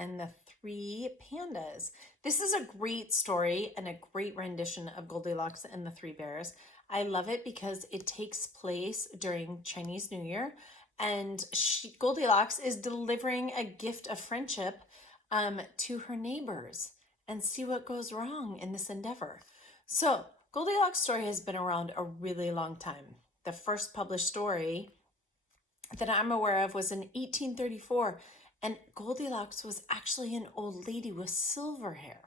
and the Three Pandas. This is a great story and a great rendition of Goldilocks and the Three Bears. I love it because it takes place during Chinese New Year, and Goldilocks is delivering a gift of friendship to her neighbors and see what goes wrong in this endeavor. So, Goldilocks' story has been around a really long time. The first published story that I'm aware of was in 1834, and Goldilocks was actually an old lady with silver hair.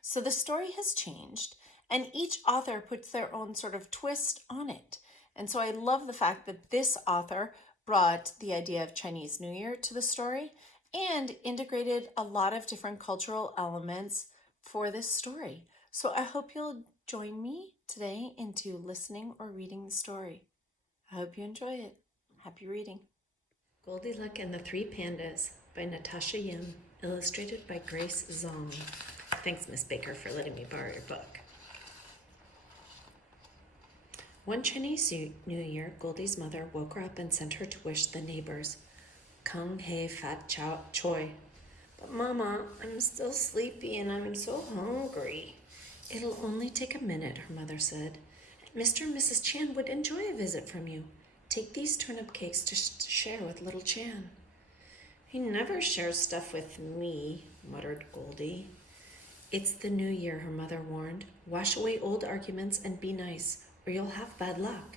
So the story has changed, and each author puts their own sort of twist on it. And so I love the fact that this author brought the idea of Chinese New Year to the story and integrated a lot of different cultural elements for this story. So I hope you'll join me today into listening or reading the story. I hope you enjoy it. Happy reading. Goldilocks and the Three Pandas by Natasha Yim, illustrated by Grace Zong. Thanks, Miss Baker, for letting me borrow your book. One Chinese New Year, Goldie's mother woke her up and sent her to wish the neighbors Kung Hei Fat Chow Choi. But Mama, I'm still sleepy and I'm so hungry. It'll only take a minute, her mother said. Mr. and Mrs. Chan would enjoy a visit from you. Take these turnip cakes to share with little Chan. He never shares stuff with me, muttered Goldie. It's the new year, her mother warned. Wash away old arguments and be nice, or you'll have bad luck.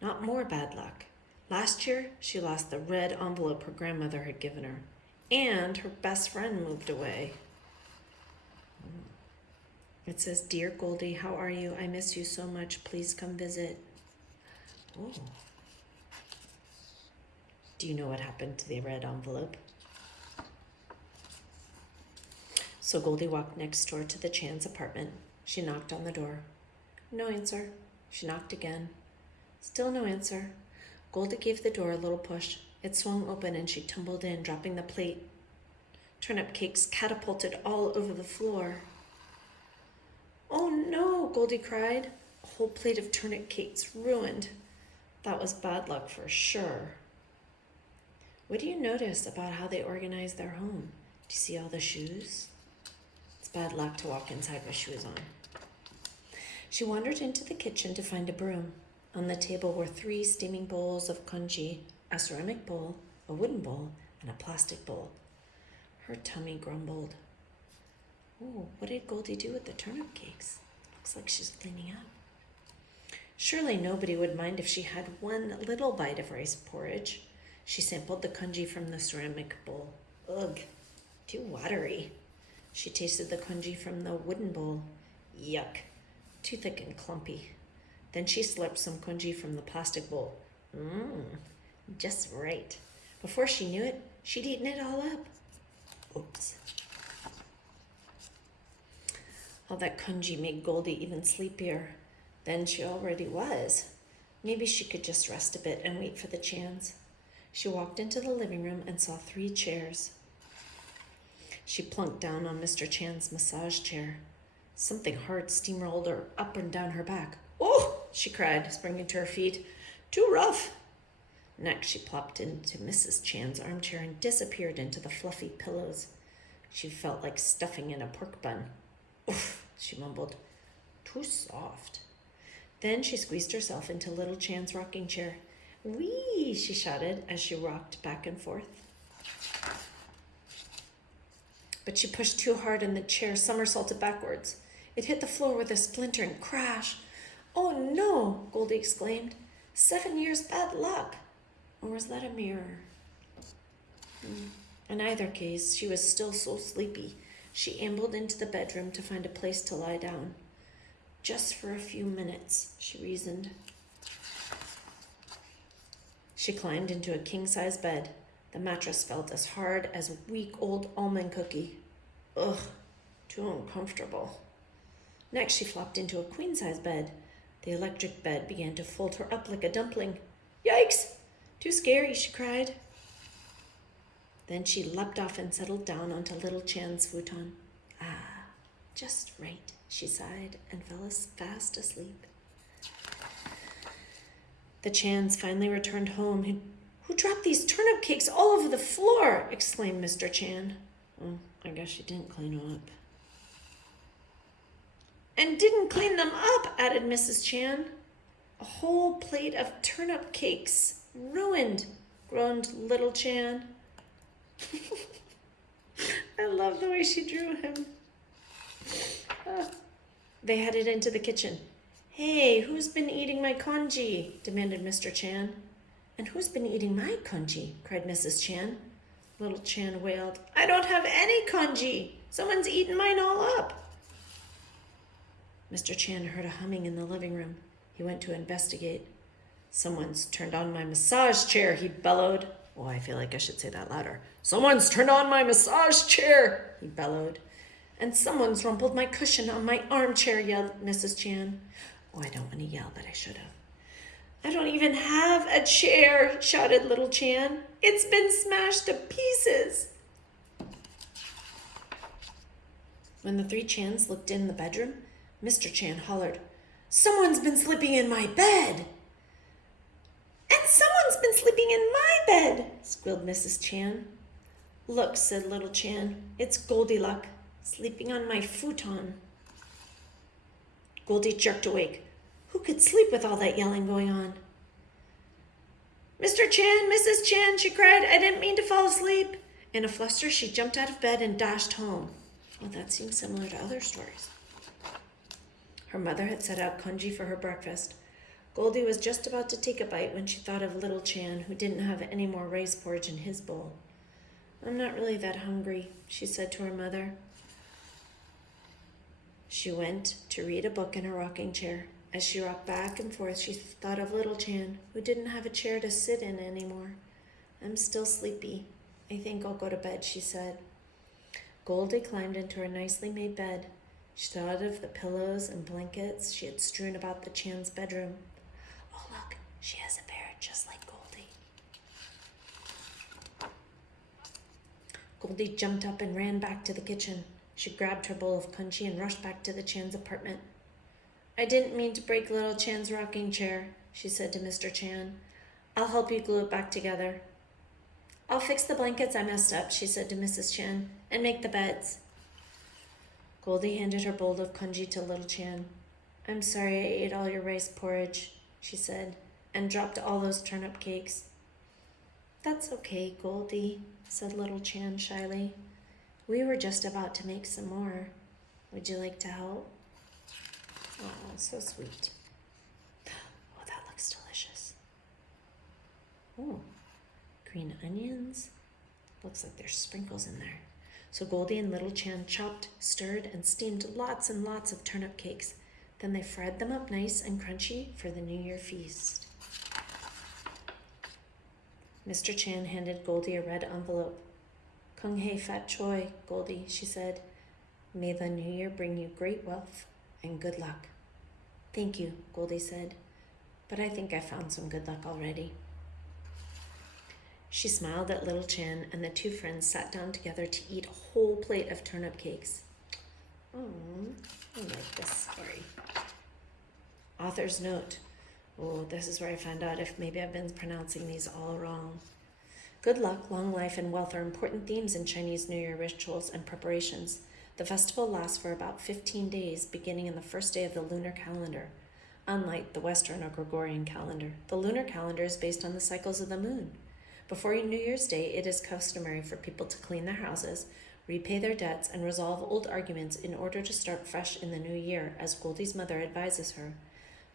Not more bad luck. Last year, she lost the red envelope her grandmother had given her, and her best friend moved away. It says, Dear Goldie, how are you? I miss you so much. Please come visit. Oh. Do you know what happened to the red envelope? So Goldie walked next door to the Chan's apartment. She knocked on the door. No answer. She knocked again. Still no answer. Goldie gave the door a little push. It swung open and she tumbled in, dropping the plate. Turnip cakes catapulted all over the floor. Oh no, Goldie cried. A whole plate of turnip cakes ruined. That was bad luck for sure. What do you notice about how they organize their home? Do you see all the shoes? It's bad luck to walk inside with shoes on. She wandered into the kitchen to find a broom. On the table were 3 steaming bowls of congee, a ceramic bowl, a wooden bowl, and a plastic bowl. Her tummy grumbled. Oh, what did Goldie do with the turnip cakes? Looks like she's cleaning up. Surely nobody would mind if she had one little bite of rice porridge. She sampled the congee from the ceramic bowl. Ugh, too watery. She tasted the congee from the wooden bowl. Yuck, too thick and clumpy. Then she slurped some congee from the plastic bowl. Just right. Before she knew it, she'd eaten it all up. Oops. All that congee made Goldie even sleepier than she already was. Maybe she could just rest a bit and wait for the Chans. She walked into the living room and saw 3 chairs. She plunked down on Mr. Chan's massage chair. Something hard steamrolled her up and down her back. Oh, she cried, springing to her feet. Too rough. Next, she plopped into Mrs. Chan's armchair and disappeared into the fluffy pillows. She felt like stuffing in a pork bun. Oof, she mumbled. Too soft. Then she squeezed herself into little Chan's rocking chair. Whee, she shouted as she rocked back and forth. But she pushed too hard and the chair somersaulted backwards. It hit the floor with a splintering crash. Oh no, Goldie exclaimed. 7 years bad luck. Or was that a mirror? In either case, she was still so sleepy. She ambled into the bedroom to find a place to lie down. Just for a few minutes, she reasoned. She climbed into a king-size bed. The mattress felt as hard as a week-old almond cookie. Ugh, too uncomfortable. Next, she flopped into a queen-size bed. The electric bed began to fold her up like a dumpling. Yikes! Too scary, she cried. Then she leapt off and settled down onto little Chan's futon. Ah, just right, she sighed and fell fast asleep. The Chans finally returned home. Who dropped these turnip cakes all over the floor? Exclaimed Mr. Chan. Oh, I guess she didn't clean them up. And didn't clean them up, added Mrs. Chan. A whole plate of turnip cakes. Ruined, groaned little Chan. I love the way she drew him. They headed into the kitchen. Hey, who's been eating my congee? Demanded Mr. Chan. And who's been eating my congee? Cried Mrs. Chan. Little Chan wailed. I don't have any congee. Someone's eaten mine all up. Mr. Chan heard a humming in the living room. He went to investigate. Someone's turned on my massage chair, he bellowed. Oh, I feel like I should say that louder. Someone's turned on my massage chair, he bellowed. And someone's rumpled my cushion on my armchair, yelled Mrs. Chan. Oh, I don't want to yell, but I should have. I don't even have a chair, shouted little Chan. It's been smashed to pieces. When the three Chans looked in the bedroom, Mr. Chan hollered, Someone's been sleeping in my bed. And someone's been sleeping in my bed, squealed Mrs. Chan. Look, said little Chan, it's Goldilocks, sleeping on my futon. Goldie jerked awake. Who could sleep with all that yelling going on? Mr. Chan, Mrs. Chan, she cried, I didn't mean to fall asleep. In a fluster, she jumped out of bed and dashed home. Well, that seems similar to other stories. Her mother had set out congee for her breakfast. Goldie was just about to take a bite when she thought of little Chan, who didn't have any more rice porridge in his bowl. I'm not really that hungry, she said to her mother. She went to read a book in her rocking chair. As she rocked back and forth, she thought of little Chan, who didn't have a chair to sit in anymore. I'm still sleepy. I think I'll go to bed, she said. Goldie climbed into her nicely made bed. She thought of the pillows and blankets she had strewn about the Chan's bedroom. Oh, look, she has a bear just like Goldie. Goldie jumped up and ran back to the kitchen. She grabbed her bowl of congee and rushed back to the Chan's apartment. I didn't mean to break little Chan's rocking chair, she said to Mr. Chan. I'll help you glue it back together. I'll fix the blankets I messed up, she said to Mrs. Chan, and make the beds. Goldie handed her bowl of congee to little Chan. I'm sorry I ate all your rice porridge, she said, and dropped all those turnip cakes. That's okay, Goldie, said little Chan shyly. We were just about to make some more. Would you like to help? Oh, so sweet. Oh, that looks delicious. Oh, green onions. Looks like there's sprinkles in there. So Goldie and little Chan chopped, stirred, and steamed lots and lots of turnip cakes. Then they fried them up nice and crunchy for the New Year feast. Mr. Chan handed Goldie a red envelope. Kung hei fat choi, Goldie, she said. May the New Year bring you great wealth and good luck. Thank you, Goldie said, but I think I found some good luck already. She smiled at little Chan, and the two friends sat down together to eat a whole plate of turnip cakes. Oh, I like this story. Author's note. Oh, this is where I found out if maybe I've been pronouncing these all wrong. Good luck, long life, and wealth are important themes in Chinese New Year rituals and preparations. The festival lasts for about 15 days, beginning in the first day of the lunar calendar. Unlike the Western or Gregorian calendar, the lunar calendar is based on the cycles of the moon. Before New Year's Day, it is customary for people to clean their houses, repay their debts, and resolve old arguments in order to start fresh in the new year, as Goldie's mother advises her.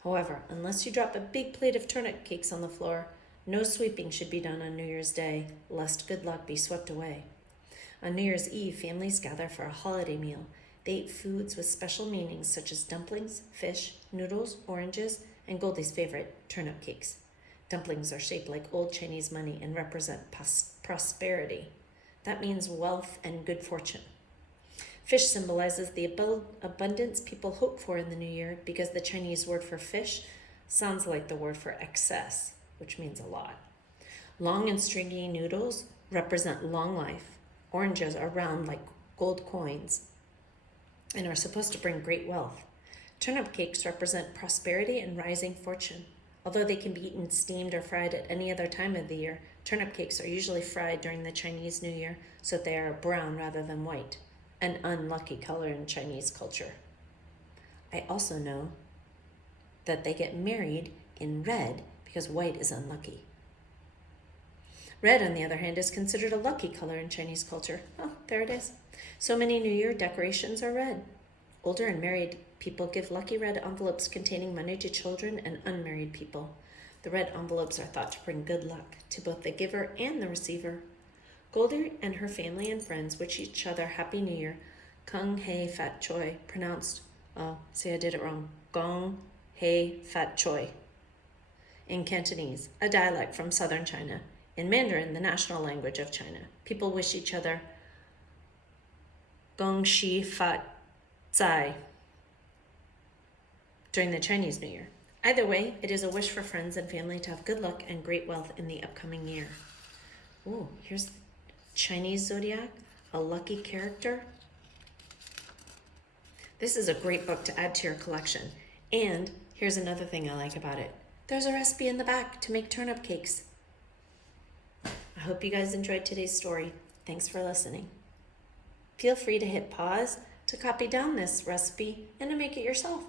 However, unless you drop a big plate of turnip cakes on the floor, no sweeping should be done on New Year's Day, lest good luck be swept away. On New Year's Eve, families gather for a holiday meal. They eat foods with special meanings such as dumplings, fish, noodles, oranges, and Goldie's favorite, turnip cakes. Dumplings are shaped like old Chinese money and represent prosperity. That means wealth and good fortune. Fish symbolizes the abundance people hope for in the new year because the Chinese word for fish sounds like the word for excess, which means a lot. Long and stringy noodles represent long life. Oranges are round like gold coins and are supposed to bring great wealth. Turnip cakes represent prosperity and rising fortune. Although they can be eaten steamed or fried at any other time of the year, turnip cakes are usually fried during the Chinese New Year so that they are brown rather than white, an unlucky color in Chinese culture. I also know that they get married in red because white is unlucky. Red, on the other hand, is considered a lucky color in Chinese culture. Oh, there it is. So many New Year decorations are red. Older and married people give lucky red envelopes containing money to children and unmarried people. The red envelopes are thought to bring good luck to both the giver and the receiver. Goldie and her family and friends wish each other Happy New Year. Kung Hei Fat Choi, pronounced, oh, see, I did it wrong. Gong Hei Fat Choi. In Cantonese, a dialect from southern China. In Mandarin, the national language of China, people wish each other Gong Shi Fat Zai during the Chinese New Year. Either way, it is a wish for friends and family to have good luck and great wealth in the upcoming year. Ooh, here's the Chinese zodiac, a lucky character. This is a great book to add to your collection. And here's another thing I like about it. There's a recipe in the back to make turnip cakes. I hope you guys enjoyed today's story. Thanks for listening. Feel free to hit pause to copy down this recipe and to make it yourself.